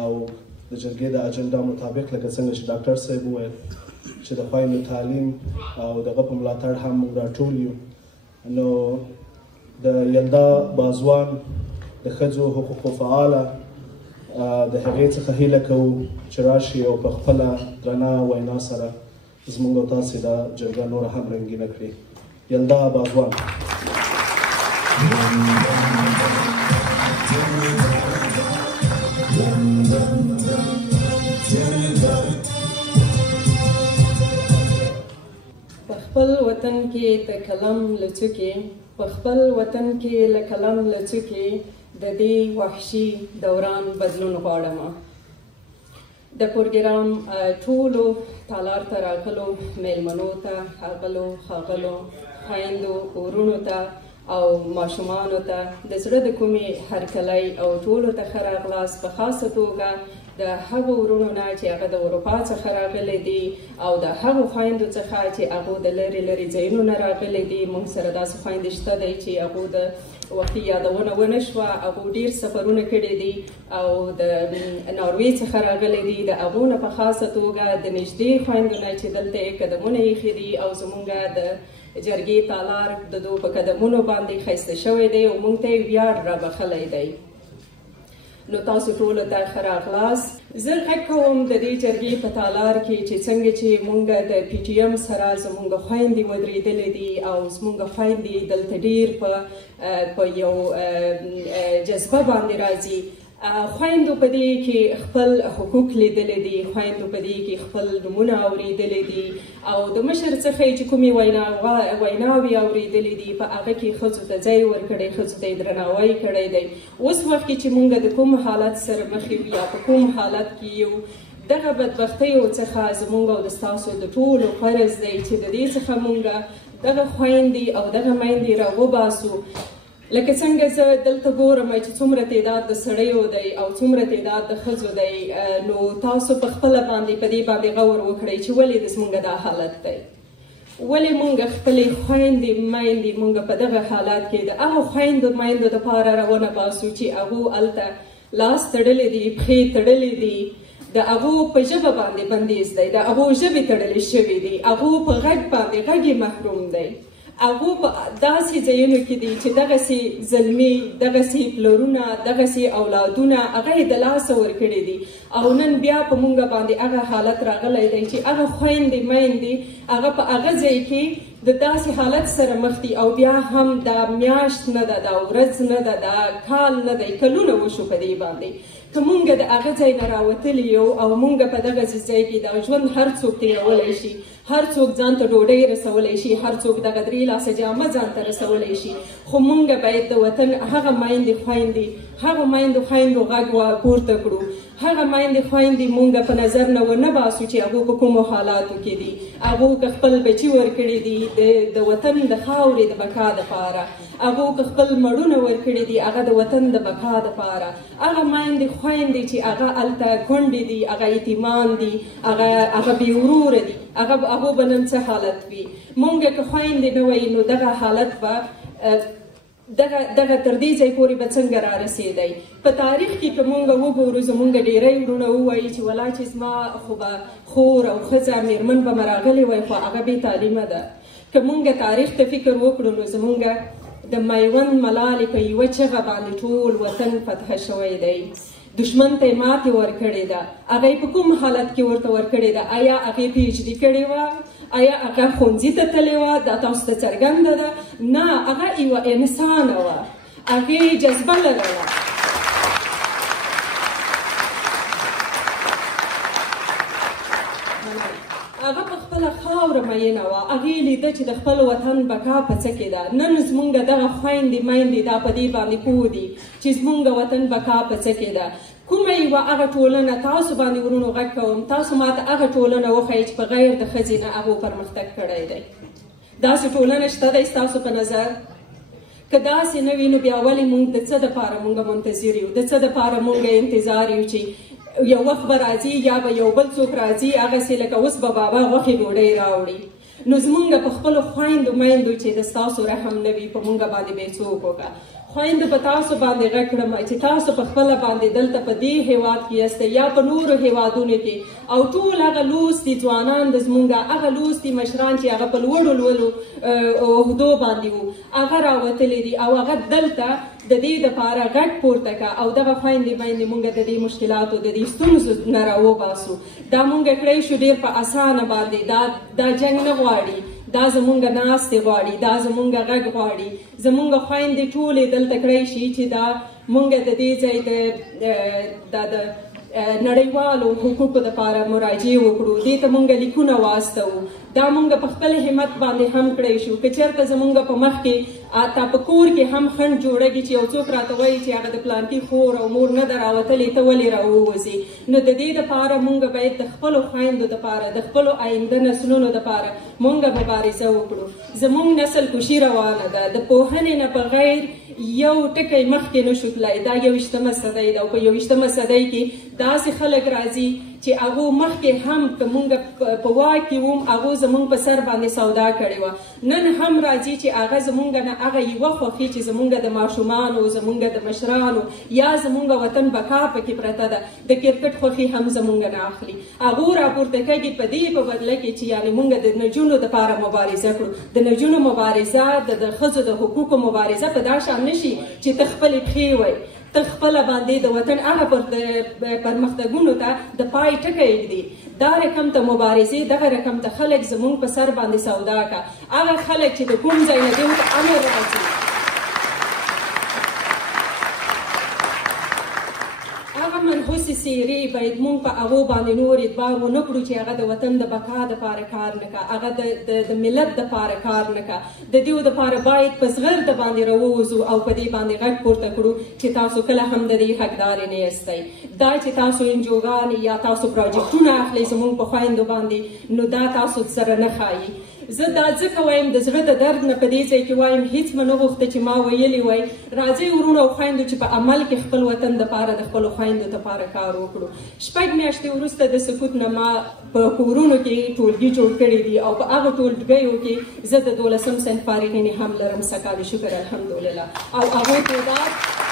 او د جرګې د اجنډا مطابق لکه څنګه چې ډاکټر صاحب وویل چې د خویندو تعلیم او دغه په ملاتړ هم موږ راټول یو. نو د یلدا بازوان د ښځو حقوقو فعاله د هغې څخه هیله کوو چې راشي او په خپله درنه وینا سره زموږ او تاسې دا جرګه نوره هم رنګینه کړي. یلدا بازوان. په خپل وطن کې د قلم له څوکې په خپل وطن کې له قلم له څوکې د دې وحشي دوران بدلون غواړم. د پروګرام ټولو تالار ته راغلو میلمنو ته ښاغلو خویندو ورونو ته او ماشومانو ته د زړه د کومې هرکلی او ټولو ته ښه راغلاست. په خاصه توګه د هغو ورونو نه چې هغه د اروپا څخه راغلي دي او د هغو خویندو څخه چې هغو د لرې لرې ځایونو نه راغلي دي. موږ سره داسې خویندې شته دی چې هغو د وختي یادونه ونه شوه. هغو ډېر سفرونه کړي دي او د ناروې څخه راغلي دي. د هغو نه په خاصه توګه د نږدې خویندو نه چې دلته یې قدمونه ایښي دي او زموږ د جرګې تالار د دوی په قدمونو باندې ښایسته شوی دی او موږ ته یې ویاړ رابخلی دی. نو تاسو ټولو ته ښه راغلاست. زه غږ کوم د دې جرګې په تالار کې چې څنګه چې موږ د پی ټي ایم سره زموږ خویندې ودرېدلې دي او زموږ خویندې دلته ډېر په یو جذبه باندې راځي. خویندو په دې کې خپل حقوق لیدلي دي، خویندو په دې کې خپل نومونه اورېدلي دي او د مشر څخه چې کومې ویناوې اورېدلې دي په هغه کې ښځو ته ځای ورکړی، ښځو ته یې درناوی کړی دی. اوس وخت کې چې موږ د کوم حالت سره مخ یو یا په کوم حالت کې یو، دغه بدبختیو څخه زموږ او د ستاسو د ټولو فرض دی چې د دې څخه موږ دغه خویندې او دغه میندې راوباسو. لکه څنګه زه دلته ګورم چې څومره تعداد د سړیو دی او څومره تعداد د ښځو دی، نو تاسو په خپله باندې په دې باندې غور وکړئ چې ولې زموږ دا حالت دی، ولې موږ خپلې خویندې میندې موږ په دغه حالات کې د هغو خویندو میندو دپاره راونه باسو چې هغو هلته لاس تړلی دي، پښې تړلې دي، د هغو په ژبه باندې بندیز دی، د هغو ژبې تړلې شوي دي، هغو په غږ باندې غږ محروم دی. هغو په داسې ځایونو کې دي چې دغسې زلمي، دغسې پلرونه، دغسې اولادونه هغه یې د لاسه ورکړي دي او نن بیا په موږ باندې هغه حالت راغلی دی چې هغه خویندې میندې هغه په هغه ځای کې د داسې حالت سره مخ دي او بیا هم دا میاشت نه ده، دا ورځ نه ده، دا کال نه دی، کلونه وشو په دې باندې. که موږ د هغه ځای نه راوتلي یو او موږ په دغسې ځای کې دا ژوند هر څوک تېرولی شي، هر څوک ځان ته ډوډۍ رسولی شي، هر څوک دغه 3 لاسه جامه ځان ته رسولی شي، خو موږ باید د وطن هغه میندې خویندې، هغه میندو خویندو غږ پورته کړو، هغه میندې خویندې موږ په نظر نه ونه باسو چې هغو په کومو حالاتو کې دي. هغو که خپل بچي ورکړي دي د وطن د خاورې د بقا دپاره، هغو که خپل مړونه ورکړي دي هغه د وطن د بقا دپاره، هغه میندې خویندې چې هغه هلته کونډې دي، هغه یتیمان دي، هغه بې وروره دي، هغو به نن څه حالت وي. موږ که خویندې نه وی نو دغه حالت به دغه تر دې ځای پورې به څنګه را رسېدی. په تاریخ کې که موږ وګورو زموږ ډېری وروڼه ووایي چې ولا چې زما خو به خور او ښځه مېرمن به مې راغلې وی خو هغه بې تعلیمه ده. که موږ تاریخ ته فکر وکړو نو زموږ د میوند ملالې په یوه چغه باندې ټول وطن فتح شوی دی. دشمن ته یې ماتې ورکړې ده. هغه یې په کوم حالت کې ورته ورکړې ده؟ آیا هغې پي ایچ ډي کړې وه؟ آیا هغه ښوونځي ته تللې وه؟ دا تاسو ته څرګنده ده؟ نه، هغه یوه انسانه وه، هغې جذبه لرله. هغه په خپله خاوره مینه وه، هغې لیده چې د خپل وطن بقا په څه کې ده. نن زموږ دغه خویندې میندې دا په دې باندې پوه دي چې زموږ وطن بقا په څه کې ده. کومه یوه هغه ټولنه تاسو باندې ورونو غږ کوم، تاسو ماته هغه ټولنه وښایئ چې په غیر د ښځې نه هغو پرمختګ کړی دی. داسې ټولنه شته دی ستاسو په نظر؟ که داسې نه وي نو بیا ولې موږ د څه دپاره موږ منتظر یو، د څه دپاره موږ انتظار یو چې یو وخت به راځي یا به یو بل څوک راځي هغسې لکه اوس به بابا غوښې ډوډۍ راوړي. نو زموږ په خپلو خویندو میندو چې د ستاسو رحم نه وي په موږ باندې به یې څوک وکړه. خویندو په تاسو باندې غږ کړم چې تاسو په خپله باندې دلته په دې هیواد کې یاستئ یا په نورو هیوادونو کې او ټول هغه لوستي ځوانان د زمونږ هغه لوستي مشران چې هغه په لوړو لوړو عهدو باندې وو هغه راوتلي دي او هغه دلته د دې دپاره غږ پورته که او دغه خویندې میندې مونږ د دې مشکلاتو د دې ستونزو نه راوباسو دا مونږ کړی شو ډېر په اسانه باندې دا جنګ نه غواړي دا زمونږ ناستې غواړي دا زمونږ غږ غواړي زمونږ خویندې ټولې دلته کړی شي چې دا مونږ د دې ځای د نړیوالو حقوقو دپاره مراجعې وکړو دې ته مونږ لیکونه واستوو دا مونږ په خپل همت باندې هم کړی شو که چېرته زمونږ په مخ کې تا په کور کې هم خنډ جوړېږي چې یو څوک راته وایي چې هغه د پلانکي خور او مور نه ده راوتلې ته ولې راووځې نو د دې دپاره مونږ باید د خپلو خویندو دپاره د خپلو آینده نسلونو دپاره مونږ مبارزه وکړو زمونږ نسل کشي روانه ده د پوهنې نه بغیر یو ټکی مخکې نشو تللی دا 21مه صدۍ ده او په 21مه صدۍ کې داسې خلک راځي چې هغو مخکې هم که مونږ په واک کې وم هغو زمونږ په سر باندې سودا کړې وه نن هم راځي چې هغه زمونږ نه هغه یوه خوښي چې زمونږ د ماشومانو زمونږ د مشرانو یا زمونږ وطن بقا پکې پرته ده د کرکټ خوښي هم زمونږ نه اخلي هغو راپورته کېږي په دې په بدله کې چې یعنې مونږ د نجونو دپاره مبارزه کړو د نجونو مبارزه د ښځو د حقوقو مبارزه په دا شان نشي چې ته خپلې پښې وایي ته خپله باندې د وطن هغه پرمختګونو ته د پای ټکی ږدي دا رقم ته مبارزې دغه رقم ته خلک زمونږ په سر باندې سودا که هغه خلک چې د کوم ځای نه دوی ته امر راځي منحوسې څېرې باید مونږ په هغو باندې نور اعتبار ونه کړو چې هغه د وطن د بقا دپاره کار نه که هغه د ملت دپاره کار نه که د دې دپاره باید په زغر د باندې راووځو او په دې باندې غږ پورته کړو چې تاسو کله هم د دې حقدارې نه یاستئ دا چې تاسو انجوګانې یا تاسو پروجیکټونه اخلئ زمونږ په خویندو باندې نو دا تاسو سره نه ښایي زه دا ځکه وایم د زړه د درد نه په دې ځای کې وایم هیڅ مې نه غوښته چې ما ویلي وای راځئ ورونو او خویندو چې په عمل کې خپل وطن دپاره د خپلو خویندو دپاره کار وکړو 6 میاشتې وروسته د سقوط نه ما په کورونو کې ټولګي جوړ کړي دي او په هغه ټولګیو کې زه د 12م صنف فارغینې هم لرم سکال شکر الحمدلله او هغوی تعداد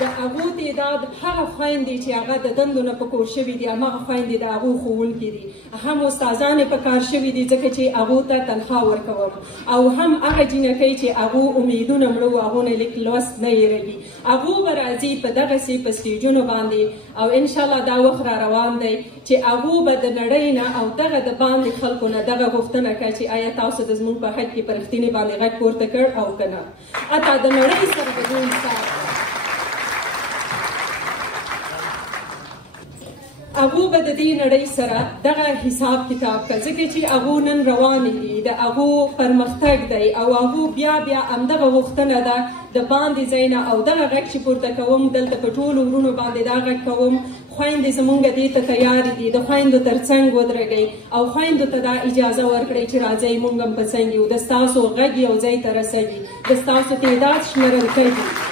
د هغو تعداد هغه خویندې چې هغه د دندو نه په کور شوي دي هماغه خویندې د هغو ښوونکي دي هم استادان یې په کار شوي دي ځکه چې هغو ته تنخوا ورکوم او هم هغه جینکۍ چې هغو امیدونه مړه وو هغو نه لیک لوست نه هېروي هغو به راځي په دغسې په سټیجونو باندې او انشاءالله دا وخت را روان دی چې هغو به د نړۍ نه او دغه د باندې خلکو نه دغه غوښتنه کوي چې آیا تاسو د زموږ په حق کې په رښتینې باندې غږ پورته کړ او که نه حتی د نړۍ سره به دوی انصاف هغو به د دې نړۍ سره دغه حساب کتاب که ځکه چې هغو نن روانې دي د هغو پرمختګ دی او هغو بیا همدغه غوښتنه ده د باندې ځای نه او دغه غږ چې پورته کوم دلته په ټولو ورونو باندې دا غږ کوم خویندې زمونږ دې ته تیارې دي د خویندو تر څنګ ودرېږئ او خویندو ته دا اجازه ورکړئ چې راځئ مونږ هم په څنګ یو د ستاسو غږ یو ځای ته رسوي د ستاسو تعداد شمېرل کوي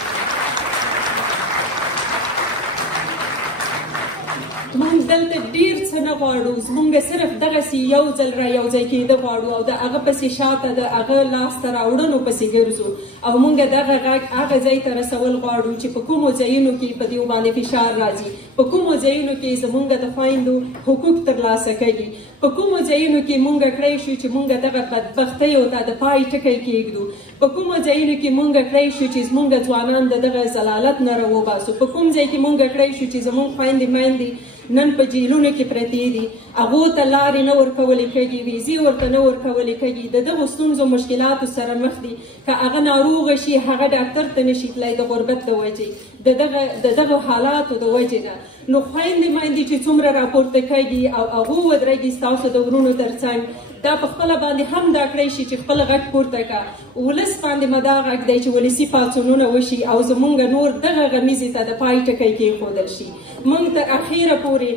مونږ دلته ډېر څه نه غواړو زمونږ صرف دغسې یو ځل را یو ځای کېده غواړو او د هغه پسې شاته د هغه لاسته راوړنو پسې ګرځو او مونږ دغه غږ هغه ځای ته رسول غواړو چې په کومو ځایونو کې په دې باندې فشار راځي په کومو ځایونو کې زمونږ د خویندو حقوق ترلاسه کوي په کومو ځایونو کې مونږ کړی شو چې مونږ دغه بدبختیو ته د پای ټکی کېږدو په کومو ځایونو کې مونږ کړی شو چې زمونږ ځوانان د دغه ضلالت نه راوباسو په کوم ځای کې مونږ کړی شو چې زمونږ خویندې میندې نن په جیلونو کې پرتې دي هغو ته لارې نه ورکولې کېږي ویزې ورته نه ورکولې کېږي د دغو ستونزو مشکلاتو سره مخ دي که هغه ناروغه شي هغه ډاکټر ته نشي تللی د غربت د وجې د دغو حالاتو د وجې نه نو خویندې میندې چې څومره راپورته کېږي او هغو ودرېږي ستاسو د ورونو تر څنګ دا په خپله باندې هم دا کړی شي چې خپل غږ پورته کړه ولس باندې مدا غږ دی چې ولسي پاڅونونه وشي او زمونږ نور دغه غمیزې ته د پای ټکی کېښودل شي موږ تر اخیره پورې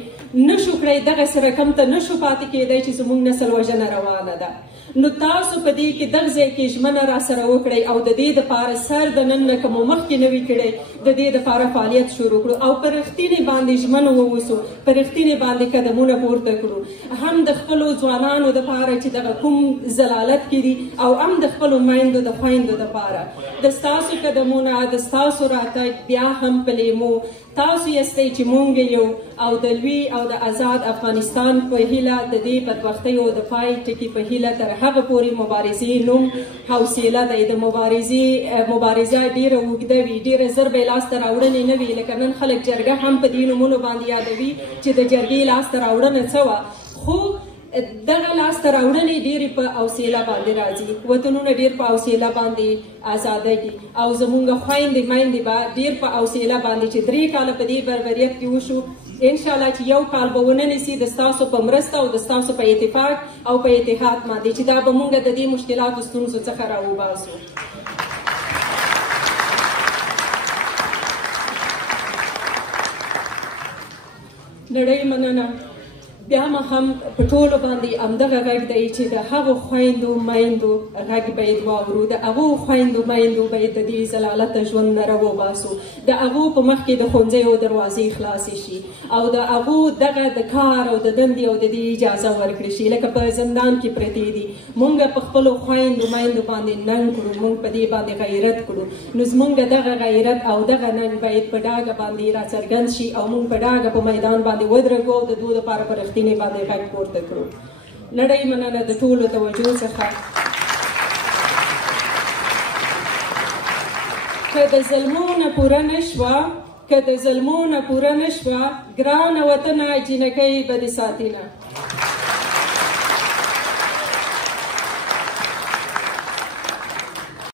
نشو کړی دغسې رقم ته نشو پاتې کېدی چې زموږ نسل وژنه روانه ده نو تاسو په دې کې دغه ځای کې ژمنه راسره وکړئ او د دې دپاره سر د نن نه که مو مخکې نه وي کړی د دې دپاره فعالیت شروع کړو او په رښتینې باندې ژمن واوسو په رښتینې باندې قدمونه پورته کړو هم د خپلو ځوانانو دپاره چې دغه کوم ضلالت کې دي او هم د خپلو میندو د خویندو دپاره د ستاسو قدمونه د ستاسو راتګ بیا هم په لیمو تاسو یاستئ چې مونږ یو او د لوی او د آزاد افغانستان په هیله د دې بدبختیو د پای ټکي په هیله تر هغه پورې مبارزې نوم حوصله دی د مبارزه ډیره اوږده وي ډیره زر به یې لاسته راوړنې نه وي لکه نن خلک جرګه هم په دې نومونو باندې یادوي چې د جرګې لاسته راوړنه څه وه خو دغه لاسته راوړنې ډېرې په حوصله باندې راځي وطنونه ډېر په حوصله باندې ازادېږي او زموږ خویندې میندې به ډېر په حوصله باندې چې 3 کاله په دې بربریت کې وشو انشاءالله چې یو کال به ونه نیسي د ستاسو په مرسته او د ستاسو په اتفاق او په اتحاد باندې چې دا به موږ د دې مشکلاتو ستونزو څخه راوباسو نړۍ مننه بیا هم په ټولو باندې همدغه غږ دی چې د هغو خویندو میندو غږ باید واورو د هغو خویندو میندو باید د دې ضلالته ژوند نه راوباسو د هغو په مخ کې د ښوونځیو دروازې خلاصې شي او د هغو دغه د کار او د دندې او د دې اجازه ورکړي شي لکه په زندان کې پرتې دي مونږ په خپلو خویندو میندو باندې ننګ کړو مونږ په دې باندې غیرت کړو نو زمونږ دغه غیرت او دغه ننګ باید په ډاګه باندې راڅرګند شي او مونږ په ډاګه په میدان باندې ودرېږو او د دوی لپاره په رښتینې باندې غږ پورته کړو نړۍ مننه د ټولو توجه څخه که د ظلمونه پوره نشوه ګرانه وطنه جنکۍ به دې ساتینه